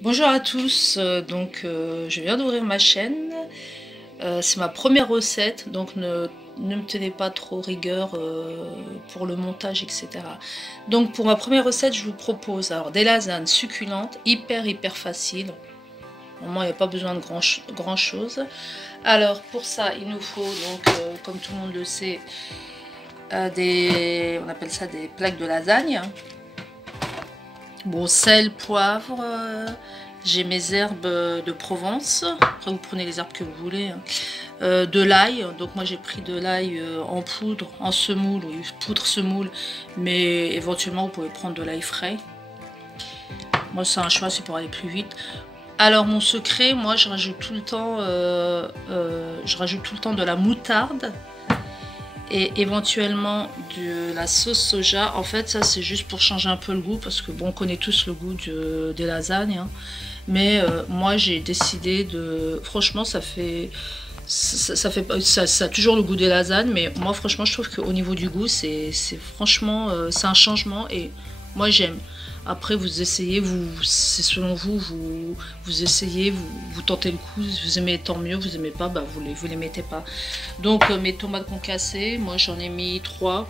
Bonjour à tous, je viens d'ouvrir ma chaîne, c'est ma première recette, donc ne me tenez pas trop rigueur pour le montage, etc. Donc pour ma première recette, je vous propose alors des lasagnes succulentes, hyper faciles. Normalement, il n'y a pas besoin de grand chose. Alors pour ça, il nous faut donc, comme tout le monde le sait, on appelle ça des plaques de lasagne. Bon, sel, poivre, j'ai mes herbes de Provence, après vous prenez les herbes que vous voulez, hein. De l'ail, donc moi j'ai pris de l'ail en poudre, en semoule, ou poudre semoule, mais éventuellement vous pouvez prendre de l'ail frais. Moi c'est un choix, c'est pour aller plus vite. Alors mon secret, moi je rajoute tout le temps, de la moutarde. Et éventuellement de la sauce soja. En fait ça c'est juste pour changer un peu le goût, parce que bon, on connaît tous le goût des lasagnes, hein. Mais moi j'ai décidé de, franchement ça a toujours le goût des lasagnes, mais moi franchement je trouve qu'au niveau du goût c'est franchement c'est un changement, et moi j'aime. Après vous essayez, c'est selon vous, vous essayez, vous tentez le coup, si vous aimez tant mieux, vous aimez pas, bah vous les mettez pas. Donc mes tomates concassées, moi j'en ai mis 3,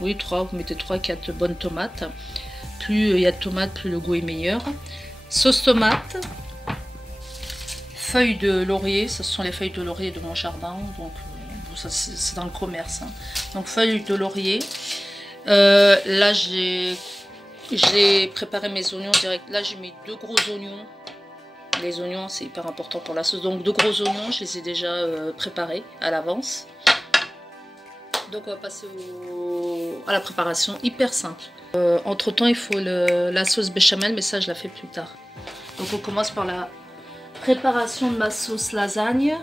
oui 3, vous mettez 3-4 bonnes tomates. Plus il y a de tomates, plus le goût est meilleur. Sauce tomate, feuilles de laurier, ce sont les feuilles de laurier de mon jardin, donc bon, ça c'est dans le commerce, hein. Donc feuilles de laurier. Là j'ai préparé mes oignons direct. Là j'ai mis 2 gros oignons. Les oignons c'est hyper important pour la sauce. Donc 2 gros oignons, je les ai déjà préparés à l'avance. Donc on va passer à la préparation, hyper simple. Entre temps il faut la sauce béchamel, mais ça je la fais plus tard. Donc on commence par la préparation de ma sauce lasagne.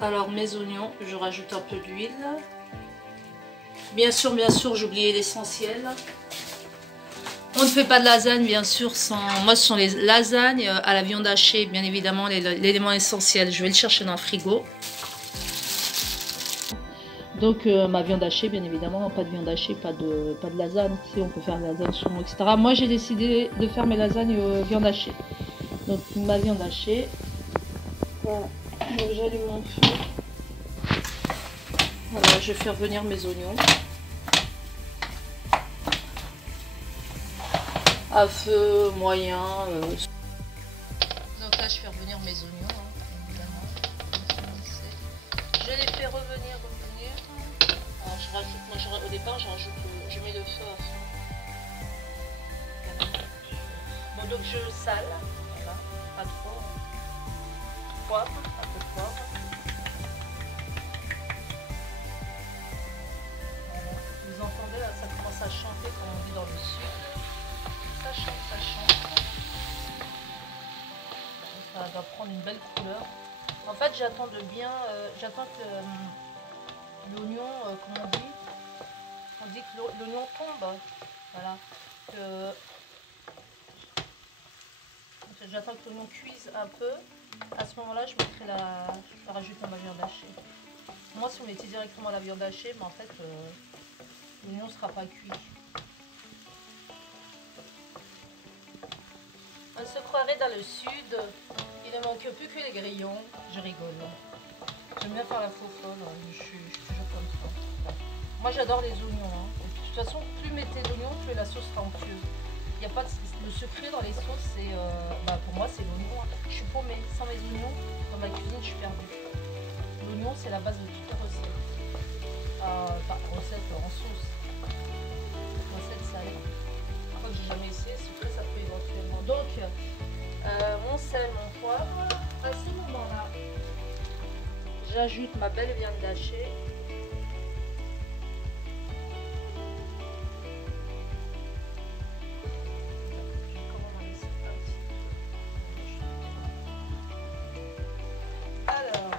Alors mes oignons, je rajoute un peu d'huile. Bien sûr, j'ai oublié l'essentiel. On ne fait pas de lasagne, bien sûr, sans... Moi, ce sont les lasagnes à la viande hachée, bien évidemment, l'élément essentiel. Je vais le chercher dans le frigo. Donc, ma viande hachée, bien évidemment, pas de viande hachée, pas de lasagne. Tu sais, on peut faire des lasagnes saumon, etc. Moi, j'ai décidé de faire mes lasagnes viande hachée. Donc, ma viande hachée. Voilà. Donc, j'allume mon feu. Voilà, je vais faire venir mes oignons. À feu moyen. Donc là je fais revenir mes oignons, hein, évidemment. Je les fais revenir. Alors je rajoute, au départ je mets le feu à fond. Bon, donc je sale, voilà, pas trop. Poivre, un peu de poivre. Voilà. Vous entendez là, ça commence à chanter comme on dit dans le sud. Ça chante. Ça va prendre une belle couleur. En fait, j'attends que l'oignon, comme on dit que l'oignon tombe. Voilà. J'attends que l'oignon cuise un peu. À ce moment-là, je vais rajouter ma viande hachée. Moi, si vous mettez directement la viande hachée, mais en fait, l'oignon ne sera pas cuit. On se croirait dans le sud, il ne manque plus que les grillons. Je rigole. J'aime bien faire la faux folle, je suis toujours comme ça. Moi j'adore les oignons, hein. De toute façon, plus vous mettez d'oignons, plus la sauce sera onctueuse. Il y a pas le secret dans les sauces, c'est pour moi c'est l'oignon. Je suis paumée, sans mes oignons, dans ma cuisine je suis perdue. L'oignon c'est la base de toutes les recettes. Pas recette en sauce. Recette salée. Je crois que j'ai jamais essayé, secret ça peut éventuellement. Donc, mon sel, mon poivre. À ce moment-là, j'ajoute ma belle viande hachée. Alors,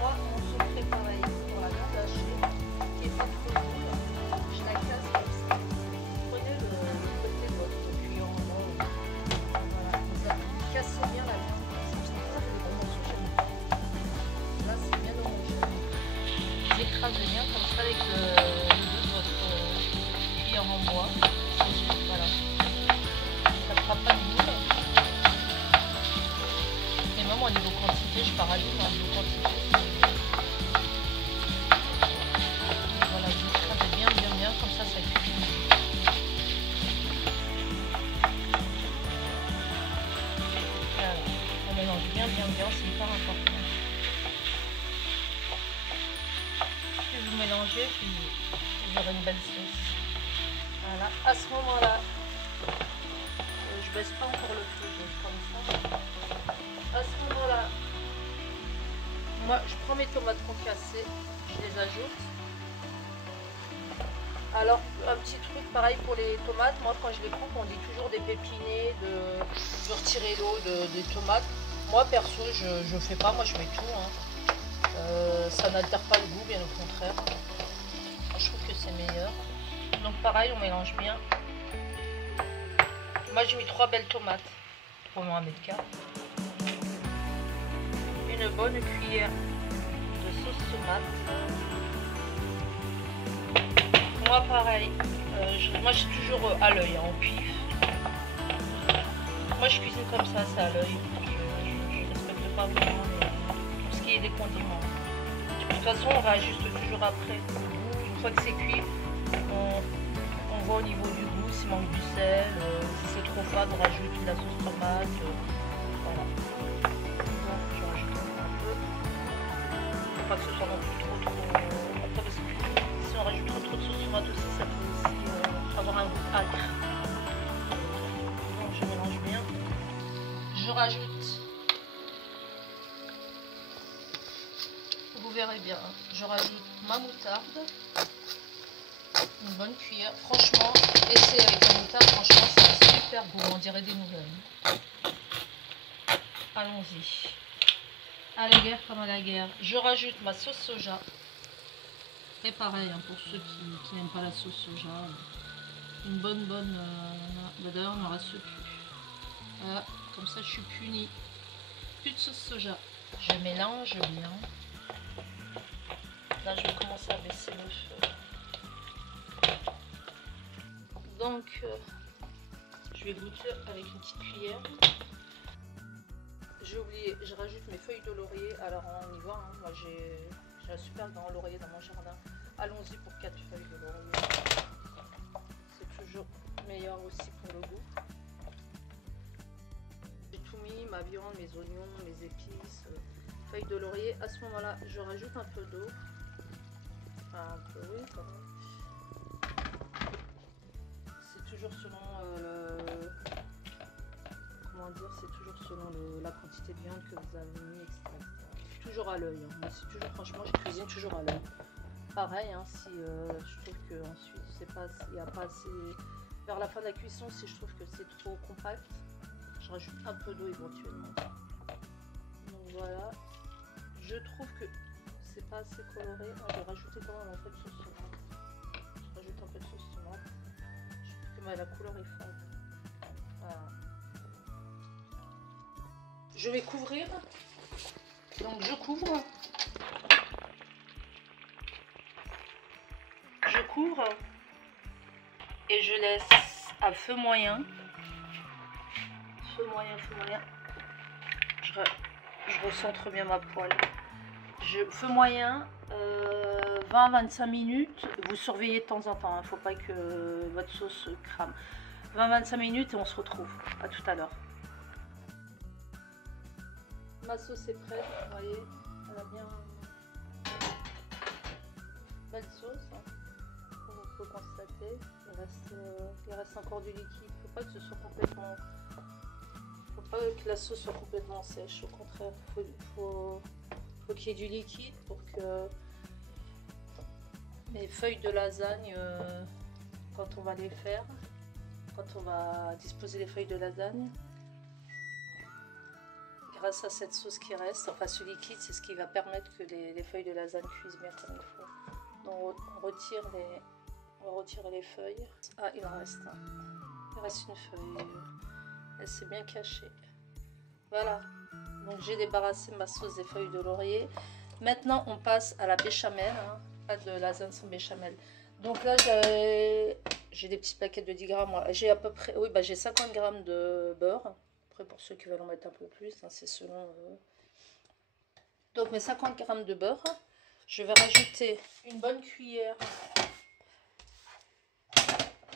moi, mon secret pareil pour la viande hachée, qui est pas trop lourde, je la casse comme ça. Prenez le côté de votre cuillère en bas. Voilà, vous cassez bien la viande. C'est pour ça que les gros morceaux, j'aime bien. Là, c'est bien homogène. J'écrase quantité, je paralyse en deux quantités. Voilà, vous écrasez bien, comme ça cuit. Voilà, on mélange bien, c'est hyper important. Plus vous mélangez, puis vous aurez une belle sauce. Voilà, à ce moment-là, je baisse pas encore le feu, comme ça. À ce moment-là, moi je prends mes tomates concassées, je les ajoute. Alors un petit truc pareil pour les tomates, moi quand je les coupe on dit toujours d'épépiner, de retirer l'eau des tomates. Moi perso je fais pas, moi je mets tout. Hein. Ça n'altère pas le goût, bien au contraire. Je trouve que c'est meilleur. Donc pareil on mélange bien. Moi j'ai mis 3 belles tomates pour mon 1m4. Une bonne cuillère de sauce tomate. Moi pareil, moi je suis toujours à l'œil, en pif. Moi je cuisine comme ça, c'est à l'œil. Je respecte pas vraiment tout ce qui est des condiments. De toute façon on réajuste toujours après. Une fois que c'est cuit, on voit au niveau du goût s'il manque du sel, si c'est trop fade on rajoute de la sauce tomate. Voilà. Donc je rajoute un peu. Faut pas que ce soit non plus trop parce que si on rajoute trop de sauce tomate aussi, ça peut aussi avoir un goût acre. Donc je mélange bien. Je rajoute, vous verrez bien, je rajoute ma moutarde, une bonne cuillère. Franchement, essayez avec la moutarde, franchement c'est un super goût, on dirait des nouvelles. Allons-y. À la guerre comme à la guerre. Je rajoute ma sauce soja. Et pareil, hein, pour ceux qui n'aiment pas la sauce soja, une bonne, d'ailleurs il ne reste plus. Voilà, comme ça je suis punie. Plus de sauce soja. Je mélange bien. Là je vais commencer à baisser le feu. Donc je vais goûter avec une petite cuillère. J'ai oublié, je rajoute mes feuilles de laurier. Alors on y va, hein. Moi j'ai un super grand laurier dans mon jardin. Allons-y pour 4 feuilles de laurier. C'est toujours meilleur aussi pour le goût. J'ai tout mis, ma viande, mes oignons, mes épices, feuilles de laurier. À ce moment-là, je rajoute un peu d'eau. Enfin, un peu, oui, quand même. C'est toujours selon comment dire, c'est toujours selon la quantité de viande que vous avez mis, etc. Toujours à l'œil. Hein. C'est toujours, franchement, je cuisine toujours à l'œil. Pareil, hein, si je trouve que ensuite il n'y a pas assez. Vers la fin de la cuisson, si je trouve que c'est trop compact, je rajoute un peu d'eau éventuellement. Donc voilà. Je trouve que c'est pas assez coloré. Moi, j'ai rajouté quand même un peu de sauce tomate. Je rajoute un peu de sauce tomate. Je trouve que la couleur est fade. Voilà. Je vais couvrir. Donc je couvre. Je couvre et je laisse à feu moyen. Feu moyen. Je recentre bien ma poêle. Feu moyen, 20-25 minutes. Vous surveillez de temps en temps, il ne faut pas que votre sauce crame. 20-25 minutes et on se retrouve. À tout à l'heure. Ma sauce est prête, vous voyez, elle a bien belle sauce. Hein. Vous pouvez constater, il reste encore du liquide. Il ne faut pas que ce soit complètement, faut pas que la sauce soit complètement sèche. Au contraire, faut qu'il y ait du liquide pour que les feuilles de lasagne, quand on va les faire, quand on va disposer les feuilles de lasagne, grâce à cette sauce qui reste, enfin ce liquide, c'est ce qui va permettre que les feuilles de lasagne cuisent bien comme il faut. Donc on va retirer les feuilles. Ah, il en reste un. Il reste une feuille. Elle s'est bien cachée. Voilà. Donc j'ai débarrassé ma sauce des feuilles de laurier. Maintenant on passe à la béchamel. Hein. Pas de lasagne sans béchamel. Donc là j'ai des petites plaquettes de 10 grammes. J'ai à peu près, oui, j'ai 50 grammes de beurre. Après pour ceux qui veulent en mettre un peu plus, hein, c'est selon Donc mes 50 g de beurre, je vais rajouter une bonne cuillère.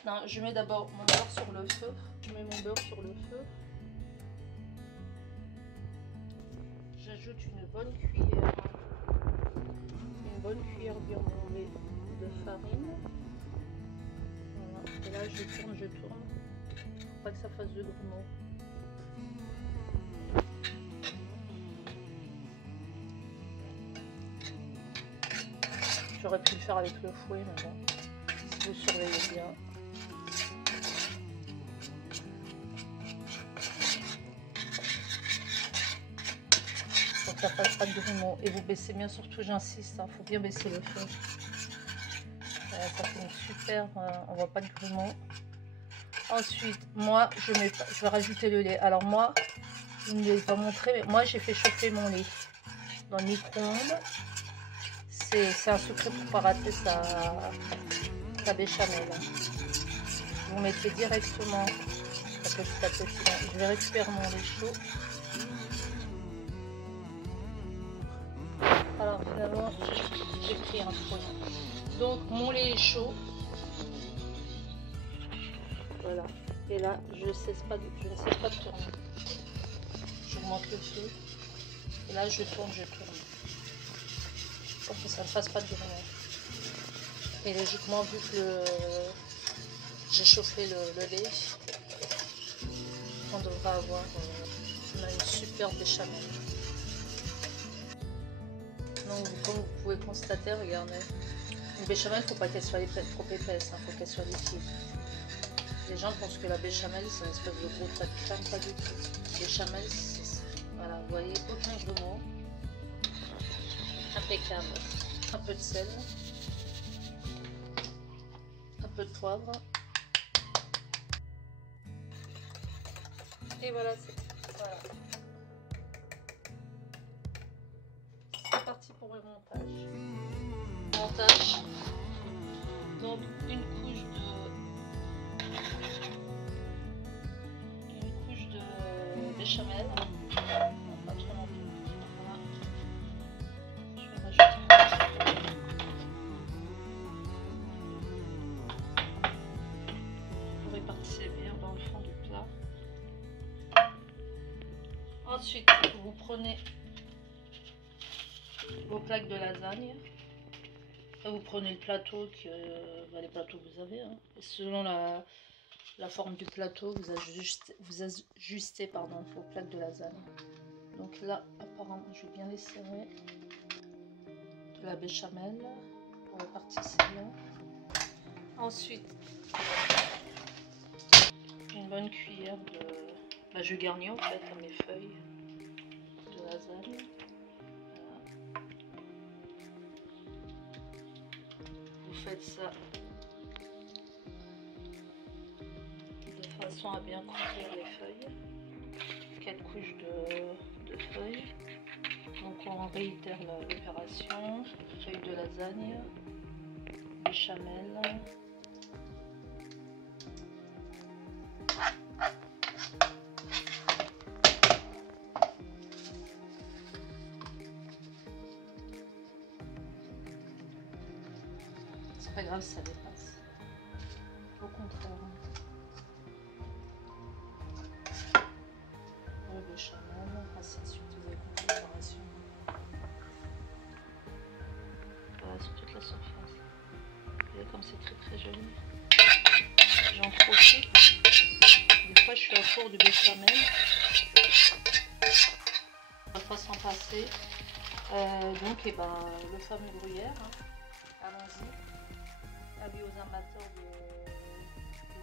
Non, je mets d'abord mon beurre sur le feu. Je mets mon beurre sur le feu. J'ajoute une bonne cuillère burmée de farine. Voilà. Et là je tourne. Faut pas que ça fasse de grumeaux. J'aurais pu le faire avec le fouet, mais bon, si vous surveillez bien. Pour que ça fasse pas de grumeaux. Et vous baissez bien, surtout j'insiste, faut bien baisser le feu. Ça fait une super, on voit pas de grumeaux. Ensuite, moi, je vais rajouter le lait. Alors moi, je ne l'ai pas montré, mais moi j'ai fait chauffer mon lait dans le micro-ondes. C'est un secret pour pas rater sa béchamel. Vous mettez directement petit à petit. Je vais récupérer mon lait chaud. Alors finalement, j'ai pris un fouet. Donc mon lait est chaud. Voilà. Et là, je ne cesse pas de tourner. J'augmente le feu. Et là, je tourne. Pour que ça ne fasse pas de grumeaux. Et logiquement, vu que j'ai chauffé le lait, on devra avoir une super béchamel. Donc, comme vous pouvez constater, regardez, une béchamel, il ne faut pas qu'elle soit trop épaisse, il faut qu'elle soit liquide. Les gens pensent que la béchamel, c'est une espèce de gros tas de crème, pas du tout. Béchamel, voilà, vous voyez, aucun grumeau. Impeccable. Un peu de sel, un peu de poivre, et voilà, c'est parti pour le montage. Donc une couche de béchamel, pas trop non plus. Voilà. Je vais rajouter. Vous répartissez bien dans le fond du plat. Ensuite, vous prenez vos plaques de lasagne. Et vous prenez le plateau, les plateaux que vous avez. Hein. Et selon la forme du plateau, vous ajustez vos plaques de lasagne. Donc là, apparemment, je vais bien les serrer. De la béchamel. On répartit bien. Ensuite, une bonne cuillère de... je garnis en fait à mes feuilles de lasagne. Voilà. Vous faites ça de façon à bien couvrir les feuilles. 4 couches de feuilles. Donc on réitère l'opération. Feuilles de lasagne, béchamel. C'est pas grave si ça dépasse. Au contraire. Le béchamel, ainsi de suite, vous avez compris l'opération. Voilà, sur toute la surface. Vous voyez comme c'est très joli. J'en profite. Des fois je suis à court du béchamel. On va pas s'en passer. Donc le fameux gruyère. Hein. Allons-y. Avis aux amateurs de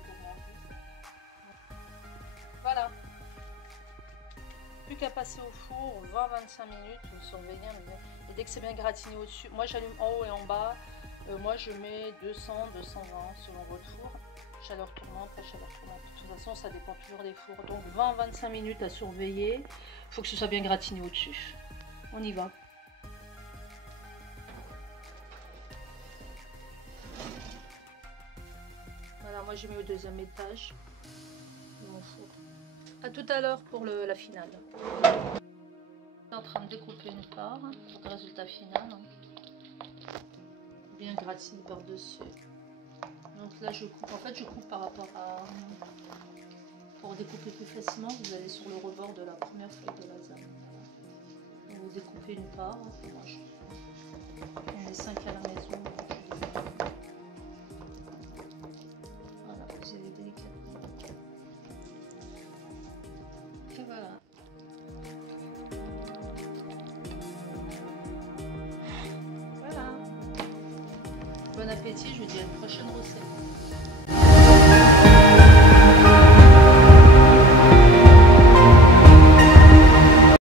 gourmandise. Voilà. Plus qu'à passer au four 20-25 minutes, vous surveillez. Et dès que c'est bien gratiné au-dessus, moi j'allume en haut et en bas. Moi je mets 200-220 selon votre four. Chaleur tournante, pas chaleur tournante. De toute façon, ça dépend toujours des fours. Donc 20-25 minutes à surveiller. Il faut que ce soit bien gratiné au-dessus. On y va. Voilà, moi j'ai mis au deuxième étage de mon four. A tout à l'heure pour la finale. en train de découper une part pour le résultat final. Bien gratiné par-dessus. Donc là je coupe, en fait je coupe par rapport à... Pour découper plus facilement, vous allez sur le rebord de la première feuille de lasagne. Voilà. Vous découpez une part. Moi, on est 5 à la maison. Voilà, vous allez délicatement. Et voilà. Voilà. Bon appétit, je vous dis à une prochaine recette.